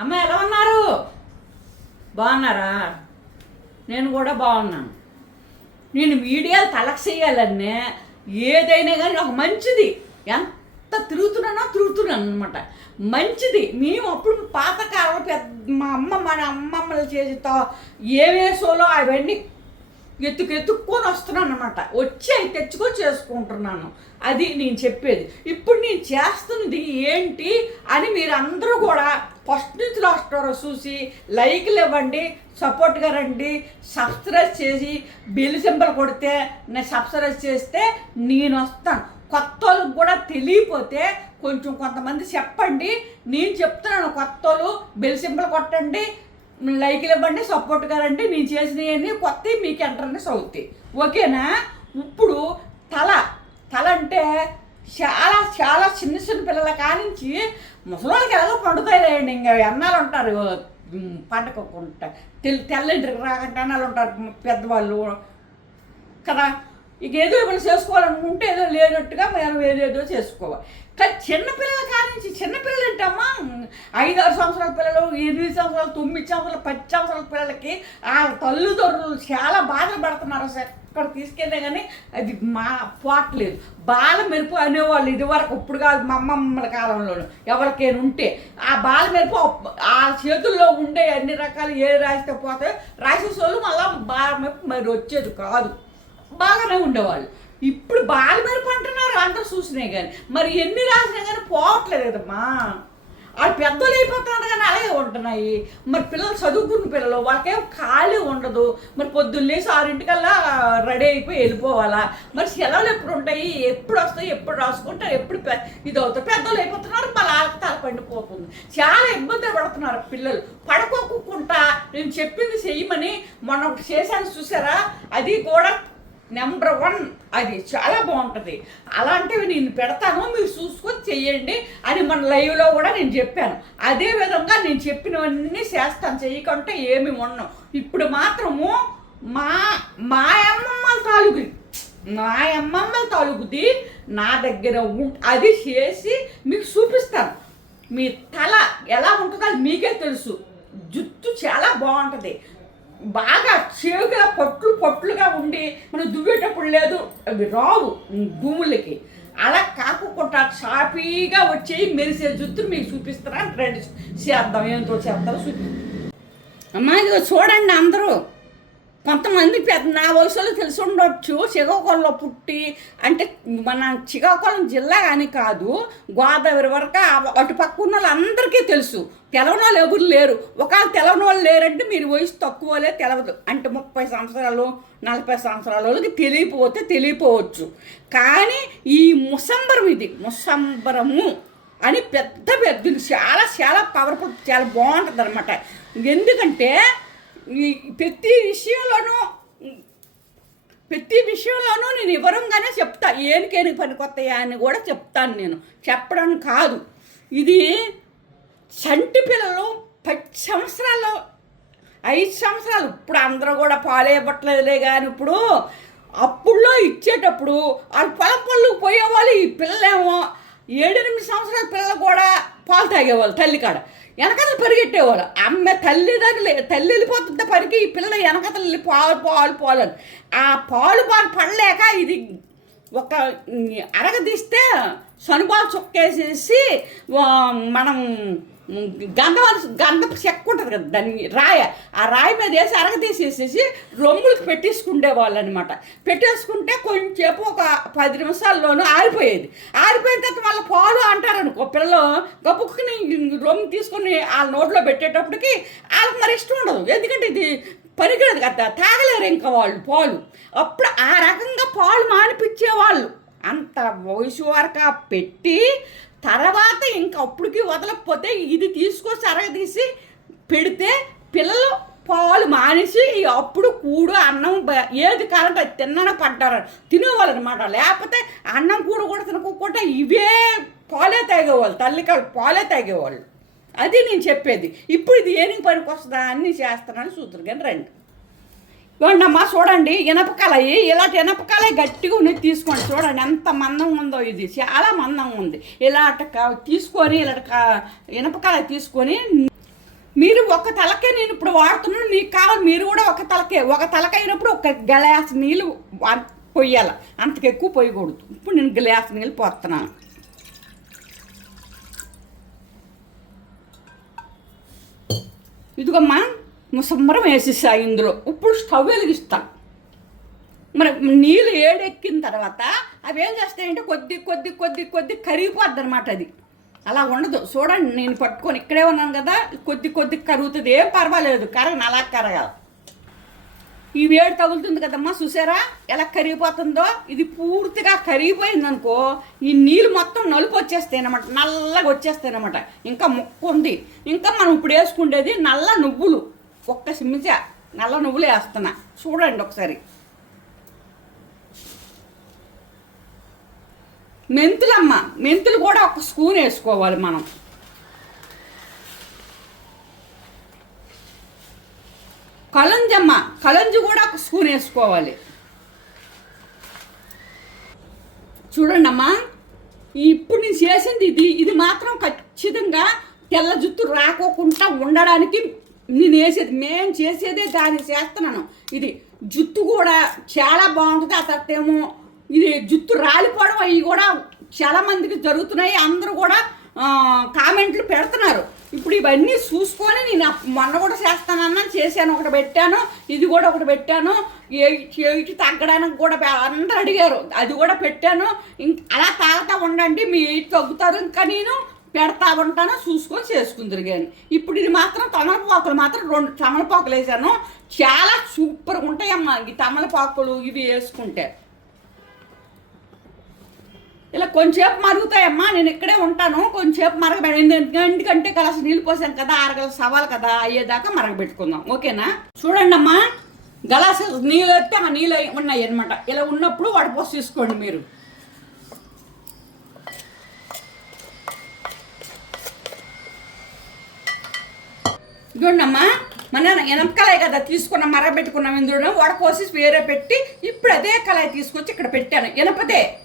అమ్మ ఎలా ఉన్నారు? బాగున్నారా? నేను కూడా బాగున్నాను. నేను వీడియోలు తలక చేయాలనే ఏదైనా కానీ ఒక మంచిది. ఎంత తిరుగుతున్నానో తిరుగుతున్నాను అనమాట మంచిది. మేము అప్పుడు పాతకాలం పెద్ద మా అమ్మ మన అమ్మమ్మలు చేసేతో ఏమేసోలో అవన్నీ ఎత్తుకు ఎత్తుక్కొని వస్తున్నాను అనమాట వచ్చి అవి తెచ్చుకొని చేసుకుంటున్నాను. అది నేను చెప్పేది. ఇప్పుడు నేను చేస్తున్నది ఏంటి అని మీరు అందరూ కూడా ఫస్ట్ నుంచి లాస్ట్ వరకు చూసి లైక్లు ఇవ్వండి సపోర్ట్గా రండి సబ్స్క్రైబ్ చేసి బిల్ సింబల్ కొడితే నేను సబ్స్క్రైబ్ చేస్తే నేను వస్తాను. కొత్త వాళ్ళకి కూడా తెలియపోతే కొంచెం కొంతమంది చెప్పండి. నేను చెప్తున్నాను కొత్త వాళ్ళు బెల్ సింబల్ కొట్టండి లైక్లు ఇవ్వండి సపోర్ట్ రండి నేను చేసినవన్నీ కొత్త మీకు ఎంటర్ని అవుతాయి ఓకేనా? ఇప్పుడు తల తల అంటే చాలా చాలా చిన్న చిన్న పిల్లల కానించి ముసలోళ్ళకి ఎలాగో పండుతాయిలేండి. ఇంకా ఎన్నాళ్ళు ఉంటారు? ఉమ్, పండకోకుండా తెల్ తెల్లంటి రాకంటే ఎన్నాలు ఉంటారు పెద్దవాళ్ళు. కదా? ఇక ఏదో ఏమైనా చేసుకోవాలనుకుంటే ఏదో లేనట్టుగా మనం ఏదేదో చేసుకోవాలి. కానీ చిన్నపిల్లల కానించి చిన్నపిల్లలు ఏంటమ్మా? ఐదు ఆరు సంవత్సరాల పిల్లలు ఎనిమిది సంవత్సరాలు తొమ్మిది సంవత్సరాలు పది సంవత్సరాల పిల్లలకి ఆ తల్లిదండ్రులు చాలా బాధలు పడుతున్నారు సార్. అక్కడ తీసుకెళ్ళే కానీ అది మా పోట్లేదు బాల మెరుపు అనేవాళ్ళు ఇదివరకు ఇప్పుడు కాదు మా అమ్మమ్మల కాలంలోనూ. ఎవరికైనా ఉంటే ఆ బాల మెరుపు ఆ చేతుల్లో ఉండే అన్ని రకాలు ఏ రాస్తే పోతే రాసేసోళ్ళు మళ్ళీ బాల మెరుపు మరి వచ్చేది కాదు. బాగానే ఉండేవాళ్ళు. ఇప్పుడు బాగా మెరుపు అంటున్నారు అందరూ చూసినాయి కానీ మరి ఎన్ని రాసినా కానీ పోవట్లేదు కదమ్మా. వాళ్ళు పెద్దలు అయిపోతున్నారు కానీ అలాగే ఉంటున్నాయి. మరి పిల్లలు చదువుకున్న పిల్లలు వాళ్ళకేం ఖాళీ ఉండదు. మరి పొద్దున్నేసి ఆరింటికల్లా రెడీ అయిపోయి వెళ్ళిపోవాలా. మరి సెలవులు ఎప్పుడు ఉంటాయి? ఎప్పుడు వస్తాయి? ఎప్పుడు రాసుకుంటారు? ఎప్పుడు పె- ఇది అవుతాయి? పెద్దలు అయిపోతున్నారు మళ్ళీ వాళ్ళకి తల పండిపోతుంది. చాలా ఇబ్బంది పడుతున్నారు పిల్లలు. పడుకోకుండా నేను చెప్పింది చెయ్యమని మొన్న ఒకటి చేశాను చూసారా? అది కూడా నెంబర్ వన్ అది చాలా బాగుంటుంది. అలాంటివి నేను పెడతాను మీరు చూసుకొని చెయ్యండి అని మన లైవ్లో కూడా నేను చెప్పాను. అదే విధంగా నేను చెప్పినవన్నీ చేస్తాను చేయకుంటే ఏమి ఉండవు. ఇప్పుడు మాత్రము మా మా అమ్మమ్మల తాలూకు మా అమ్మమ్మల తాలూకుది నా దగ్గర ఉం- అది చేసి మీకు చూపిస్తాను. మీ తల ఎలా ఉంటుందో అది మీకే తెలుసు. జుట్టు చాలా బాగుంటుంది. బాగా చేగుల పొట్లు పొట్లుగా ఉండి మనం దువ్వేటప్పుడు లేదు. అవి రావు భూములకి. అలా కాకుండా చాపీగా వచ్చి మెరిసే జుట్టు మీకు చూపిస్తారా? రండి చేద్దాం. ఏంతో చేస్తారో చూపి అమ్మా ఇదిగో చూడండి అందరూ. కొంతమంది పెద్ద నా వయసులో తెలిసి ఉండొచ్చు. శ్రీకాకుళంలో పుట్టి అంటే మన శ్రీకాకుళం జిల్లా అని కాదు గోదావరి వరకు అటుపక్క అటు ఉన్న వాళ్ళందరికీ తెలుసు. తెలవని వాళ్ళు ఎవరు లేరు. ఒకవేళ తెలవని వాళ్ళు లేరంటే మీరు వయసు తక్కువలే తెలవదు. అంటే ముప్పై సంవత్సరాలు నలభై సంవత్సరాల వాళ్ళకి తెలియపోతే తెలియపోవచ్చు. కానీ ఈ ముసంబరం ఇది ముసంబరము అని పెద్ద పెద్ద చాలా చాలా పవర్ఫుల్ చాలా బాగుంటుంది అనమాట ఎందుకంటే ఈ ప్రతి విషయంలోనూ ప్రతి విషయంలోనూ నేను వివరంగానే చెప్తా. ఏనికేనికి పనికొస్తాయా అని కూడా చెప్తాను నేను. చెప్పడం కాదు. ఇది చంటి పిల్లలు పది సంవత్సరాలు ఐదు సంవత్సరాలు. ఇప్పుడు అందరూ కూడా పాలేయబట్టలేదులే కానీ ఇప్పుడు అప్పుల్లో ఇచ్చేటప్పుడు వాళ్ళు పొలం పళ్ళు పోయేవాళ్ళు ఈ పిల్లలేమో ఏడెనిమిది సంవత్సరాల పిల్లలు కూడా పాలు తాగేవాళ్ళు తల్లి కాడ. వెనకతలు పరిగెట్టేవాళ్ళు. అమ్మ తల్లిదండ్రులు తల్లి వెళ్ళిపోతుంటే పరికి ఈ పిల్లలు వెనకతలు వెళ్ళి పాలు పాలు పాలు అని. ఆ పాలు పాలు పడలేక ఇది ఒక అరగదీస్తే సనుబాలు చుక్కేసేసి మనం గంధం గంధపు చెక్క ఉంటుంది కదా దాని రాయ. ఆ రాయి మీద వేసి అరగదీసేసేసి రొమ్ములకు పెట్టేసుకుండే అనమాట పెట్టేసుకుంటే కొంచెంసేపు ఒక పది నిమిషాల్లోనూ ఆరిపోయేది. ఆరిపోయిన తర్వాత మళ్ళీ పాలు అంటారు అనుకో పిల్లలు గబుక్కుని రొమ్ము తీసుకొని వాళ్ళ నోట్లో పెట్టేటప్పటికి వాళ్ళకి మరి ఇష్టం ఉండదు. ఎందుకంటే ఇది పనికిరదు కదా తాగలేరు ఇంకా వాళ్ళు పాలు. అప్పుడు ఆ రకంగా పాలు మానిపించేవాళ్ళు. అంత వయసు వరకు పెట్టి తర్వాత ఇంకా అప్పటికి వదలకపోతే ఇది తీసుకొచ్చి సరగదీసి పెడితే పిల్లలు పాలు మానేసి అప్పుడు కూడు అన్నం ఏది కావాలంటే అది తిన్న పడ్డారు. తినేవాళ్ళనమాట లేకపోతే అన్నం కూడ కూడా తినకోకుండా ఇవే పాలే తాగేవాళ్ళు. తల్లికాళ్ళు పాలే తాగేవాళ్ళు. అది నేను చెప్పేది. ఇప్పుడు ఇది ఏనికి పనికి వస్తుందా? అన్నీ చేస్తానని సూత్రుగాని కానీ రండి. ఇవ్వండమ్మా చూడండి ఇనపకాలయ్యి ఇలాంటి ఇనపకాలే గట్టిగా ఉన్నాయి తీసుకోండి చూడండి ఎంత మందం ఉందో ఇది. చాలా మందం ఉంది. ఇలాంటి తీసుకొని ఇలాంటి క- ఇనపకాయ తీసుకొని మీరు ఒక తలకే నేను ఇప్పుడు వాడుతున్నాను మీకు కావాలి మీరు కూడా ఒక తలకే. ఒక తలక అయినప్పుడు ఒక గ్లాస్ నీళ్ళు పొయ్యాలి. అంతకు ఎక్కువ పొయ్యకూడదు. ఇప్పుడు నేను గ్లాస్ నీళ్ళు పోస్తున్నాను. ఇదిగమ్మా ముసమ్మరం వేసేసా ఇందులో. స్టవ్ వెలిగిస్తాం మరి నీళ్ళు ఏడెక్కిన తర్వాత అవి ఏం చేస్తాయంటే కొద్ది కొద్ది కొద్ది కొద్ది కరిగిపోద్ది అనమాట అది. అలా ఉండదు. చూడండి నేను పట్టుకొని ఇక్కడే ఉన్నాను కదా కొద్ది కొద్ది కరుగుతుంది. ఏం పర్వాలేదు కరగను అలా కరగాలి. ఈ వేడి తగులుతుంది కదమ్మా చూసారా? ఎలా కరిగిపోతుందో? ఇది పూర్తిగా కరిగిపోయింది అనుకో ఈ నీళ్ళు మొత్తం నలుపు వచ్చేస్తాయి అనమాట నల్లగా వచ్చేస్తాయి అనమాట ఇంకా ముక్క ఉంది. ఇంకా మనం ఇప్పుడు వేసుకుండేది నల్ల నువ్వులు. ఒక్క సిమ్మిచా నల్ల నువ్వులు వేస్తున్నా. చూడండి ఒకసారి. మెంతులమ్మ మెంతులు కూడా ఒక స్పూన్ వేసుకోవాలి మనం. కలంజమ్మ కలంజి కూడా ఒక స్పూన్ వేసుకోవాలి. చూడండి అమ్మా ఇప్పుడు నేను చేసింది ఇది ఇది మాత్రం ఖచ్చితంగా తెల్ల జుత్తు రాకోకుండా ఉండడానికి నేను వేసేది మేము చేసేదే దాన్ని చేస్తున్నాను. ఇది జుత్తు కూడా చాలా బాగుంటుంది ఆ తర్వాత ఇది జుత్తు రాలిపోవడం అవి కూడా చాలా మందికి జరుగుతున్నాయి అందరూ కూడా కామెంట్లు పెడుతున్నారు. ఇప్పుడు ఇవన్నీ చూసుకొని నేను మొన్న కూడా చేస్తానన్నా చేశాను ఒకటి పెట్టాను ఇది కూడా ఒకటి పెట్టాను ఎయిట్ తగ్గడానికి కూడా అందరు అందరూ అడిగారు అది కూడా పెట్టాను ఇంక అలా తాగుతా ఉండండి మీ తగ్గుతారు ఇంకా నేను పెడతా ఉంటానో చూసుకొని చేసుకుందరు కానీ ఇప్పుడు ఇది మాత్రం తమలపాకులు మాత్రం రెండు తమలపాకులు వేసాను. చాలా సూపర్గా ఉంటాయమ్మా ఈ తమలపాకులు ఇవి వేసుకుంటే. ఇలా కొంచెంసేపు మరుగుతాయమ్మా నేను ఇక్కడే ఉంటాను. కొంచెంసేపు మరగబెడ ఎందుకంటే కలస నీళ్ళు పోసాం కదా అరగల సవాలు కదా అయ్యేదాకా మరగబెట్టుకుందాం. ఓకేనా? చూడండి అమ్మా గలాస నీళ్ళు వస్తే ఆ నీళ్ళు ఉన్నాయి అనమాట ఇలా ఉన్నప్పుడు వడపోసి తీసుకోండి మీరు. చూడమ్మా మన ఎనప కళాయి కదా తీసుకున్న మరగబెట్టుకున్నాం ఇందులో వడకోసి వేరే పెట్టి ఇప్పుడు అదే కళాయి తీసుకొచ్చి ఇక్కడ పెట్టాను. ఎనపదే.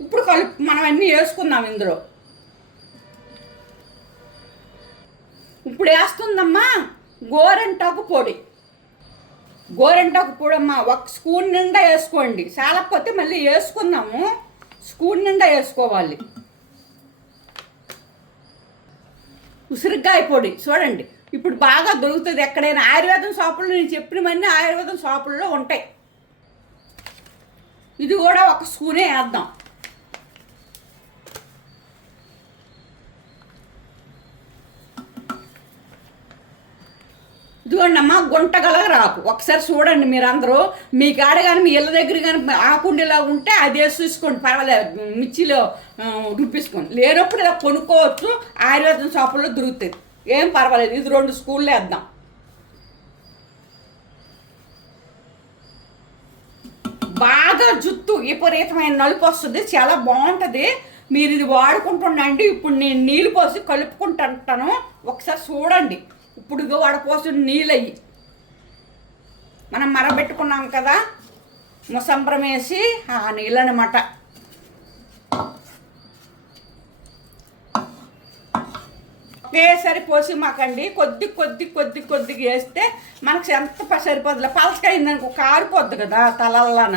ఇప్పుడు కలుపు మనం అన్నీ వేసుకుందాం ఇందులో. ఇప్పుడు వేస్తుందమ్మా గోరెంటాకు పొడి. గోరెంటాకు పొడి అమ్మా ఒక స్పూన్ నిండా వేసుకోండి. చాలకపోతే మళ్ళీ వేసుకుందాము. స్పూన్ నిండా వేసుకోవాలి. ఉసిరికాయ పొడి చూడండి. ఇప్పుడు బాగా దొరుకుతుంది ఎక్కడైనా. ఆయుర్వేదం షాపుల్లో నేను చెప్పినవన్నీ ఆయుర్వేదం షాపుల్లో ఉంటాయి. ఇది కూడా ఒక స్పూనే వేద్దాం. ఇదిగోండి అమ్మ గుంటగల రాకు ఒకసారి చూడండి మీరు అందరూ మీ కాడ కానీ మీ ఇళ్ళ దగ్గర కానీ ఆకుండేలా ఉంటే అది వేసి చూసుకోండి. పర్వాలేదు. మిర్చిలో ఆ, లేనప్పుడు ఇలా కొనుక్కోవచ్చు. ఆయుర్వేదం షాపుల్లో దొరుకుతుంది. ఏం పర్వాలేదు ఇది రెండు స్కూల్లో వేద్దాం బాగా జుత్తు విపరీతమైన నలుపు వస్తుంది చాలా బాగుంటుంది. మీరు ఇది వాడుకుంటుండండి ఇప్పుడు నేను నీళ్ళు పోసి కలుపుకుంటుంటాను. ఒకసారి చూడండి. ఇప్పుడు ఇగో వడపోసి నీళ్ళు అయ్యి. మనం మరబెట్టుకున్నాం కదా ముసంబరం వేసి ఆ నీళ్ళనమాట. ఒకేసారి పోసి మాకండి. కొద్ది కొద్ది కొద్ది కొద్దిగా వేస్తే మనకు ఎంత ప- సరిపోదులే పలసకైందనుకో కారిపోద్ది కదా తలల్లాన.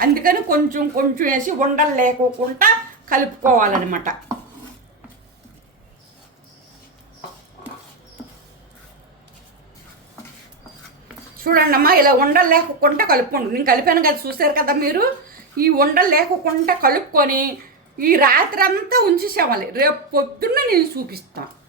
అందుకని కొంచెం కొంచెం వేసి ఉండలు లేకోకుండా కలుపుకోవాలన్నమాట. చూడండి అమ్మా ఇలా ఉండలు లేకుండా కలుపుకోండి. నేను కలిపాను కదా చూసారు కదా మీరు? ఈ ఉండలు లేకుండా కలుపుకొని ఈ రాత్రి అంతా ఉంచేసేవాలి రేపు పొద్దున్న నేను చూపిస్తాను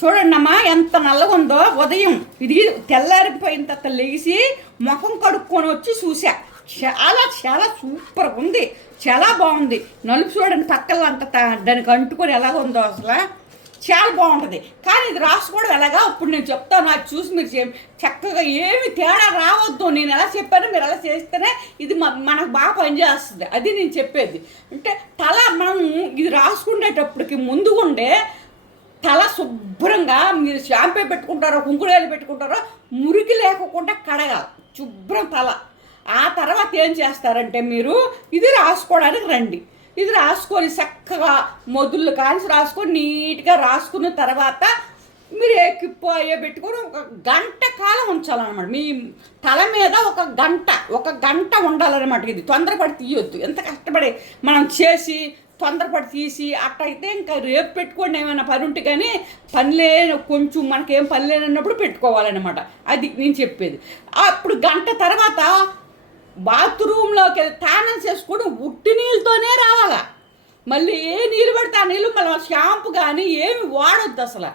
చూడండి అమ్మా ఎంత నల్లగా ఉందో ఉదయం. ఇది తెల్లారిపోయిన తర్వాత లేచి ముఖం కడుక్కొని వచ్చి చూసా చాలా చాలా సూపర్ ఉంది. చాలా బాగుంది. నలుపు చూడండి పక్కల అంత దానికి అంటుకొని ఎలాగ ఉందో అసలు. చాలా బాగుంటుంది. కానీ ఇది రాసుకోవడం ఎలాగా? ఇప్పుడు నేను చెప్తాను అది చూసి మీరు చక్కగా ఏమి తేడా రావద్దు. నేను ఎలా చెప్పాను మీరు ఎలా చేస్తేనే ఇది మనకు బాగా పనిచేస్తుంది. అది నేను చెప్పేది. అంటే తల మనం ఇది రాసుకునేటప్పటికి ముందుగుండే తల శుభ్రంగా మీరు షాంపూ పెట్టుకుంటారో కుంకుడేలు పెట్టుకుంటారో మురికి లేకుండా కడగాలి శుభ్రం తల. ఆ తర్వాత ఏం చేస్తారంటే మీరు ఇది రాసుకోవడానికి రండి. ఇది రాసుకొని చక్కగా మొదుళ్ళు కాల్చి రాసుకొని నీట్గా రాసుకున్న తర్వాత మీరు ఏ కిప్పు అయ్యే పెట్టుకొని ఒక గంట కాలం ఉంచాలన్నమాట. మీ తల మీద ఒక గంట ఒక గంట ఉండాలన్నమాట. ఇది తొందరపడి తీయొద్దు. ఎంత కష్టపడి మనం చేసి తొందరపడి తీసి అట్టయితే ఇంకా రేపు పెట్టుకోండి ఏమైనా పని ఉంటే కానీ పని లేని కొంచెం మనకేం పని లేనన్నప్పుడు పెట్టుకోవాలన్నమాట. అది నేను చెప్పేది. అప్పుడు గంట తర్వాత బాత్రూంలోకి వెళ్ళి స్నానం చేసుకొని ఉట్టి నీళ్ళతోనే రావాలా. మళ్ళీ ఏ నీళ్ళు పడితే ఆ నీళ్ళు మళ్ళీ షాంపు కానీ ఏమి వాడొద్దు అసలు.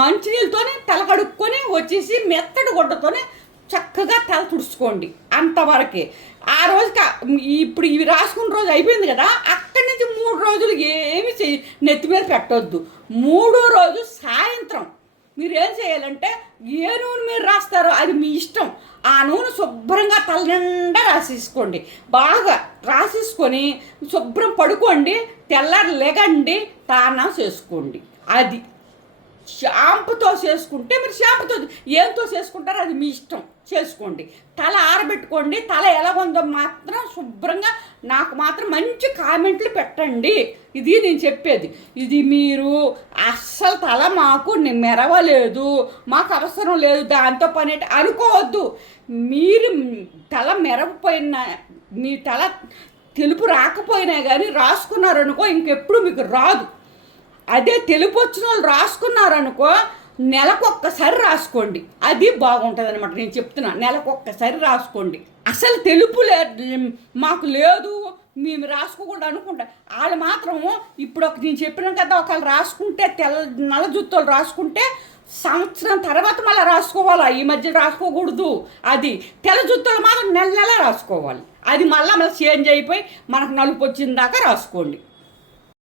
మంచి నీళ్ళతోనే తల కడుక్కొని వచ్చేసి మెత్తడి గుడ్డతోనే చక్కగా తల తుడుచుకోండి అంతవరకే. ఆ రోజు ఇప్పుడు ఇవి రాసుకున్న రోజు అయిపోయింది కదా అక్కడి నుంచి మూడు రోజులు ఏమి చెయ్యి నెత్తి మీద పెట్టొద్దు. మూడో రోజు సాయంత్రం మీరు ఏం చేయాలంటే ఏ నూనె మీరు రాస్తారో అది మీ ఇష్టం. ఆ నూనె శుభ్రంగా తల నిండా రాసేసుకోండి. బాగా రాసేసుకొని శుభ్రం పడుకోండి తెల్లారి లెగండి తానా చేసుకోండి. అది. షాంపుతో చేసుకుంటే మీరు షాంపుతో ఏంతో చేసుకుంటారో అది మీ ఇష్టం. చేసుకోండి. తల ఆరబెట్టుకోండి. తల ఎలా ఉందో మాత్రం శుభ్రంగా నాకు మాత్రం మంచి కామెంట్లు పెట్టండి. ఇది నేను చెప్పేది. ఇది మీరు అస్సలు తల మాకు మెరవలేదు. మాకు అవసరం లేదు దాంతో పని అనుకోవద్దు. మీరు తల మెరవపోయిన మీ తల తెలుపు రాకపోయినా కానీ రాసుకున్నారనుకో ఇంకెప్పుడు మీకు రాదు. అదే తెలుపు వచ్చిన వాళ్ళు రాసుకున్నారనుకో నెలకొక్కసారి రాసుకోండి. అది బాగుంటుంది అనమాట నేను చెప్తున్నా నెలకొక్కసారి రాసుకోండి. అసలు తెలుపు లే మాకు లేదు. మేము రాసుకోకూడదు అనుకుంటా. వాళ్ళు మాత్రం ఇప్పుడు ఒక నేను చెప్పిన కదా ఒకళ్ళు రాసుకుంటే తెల్ల నల్ల జుత్తులు రాసుకుంటే సంవత్సరం తర్వాత మళ్ళీ రాసుకోవాలా? ఈ మధ్య రాసుకోకూడదు. అది తెల్ల జుత్తులు మాత్రం నెల నెల రాసుకోవాలి. అది మళ్ళీ మళ్ళీ చేంజ్ అయిపోయి మనకు నలుపు వచ్చిన దాకా రాసుకోండి.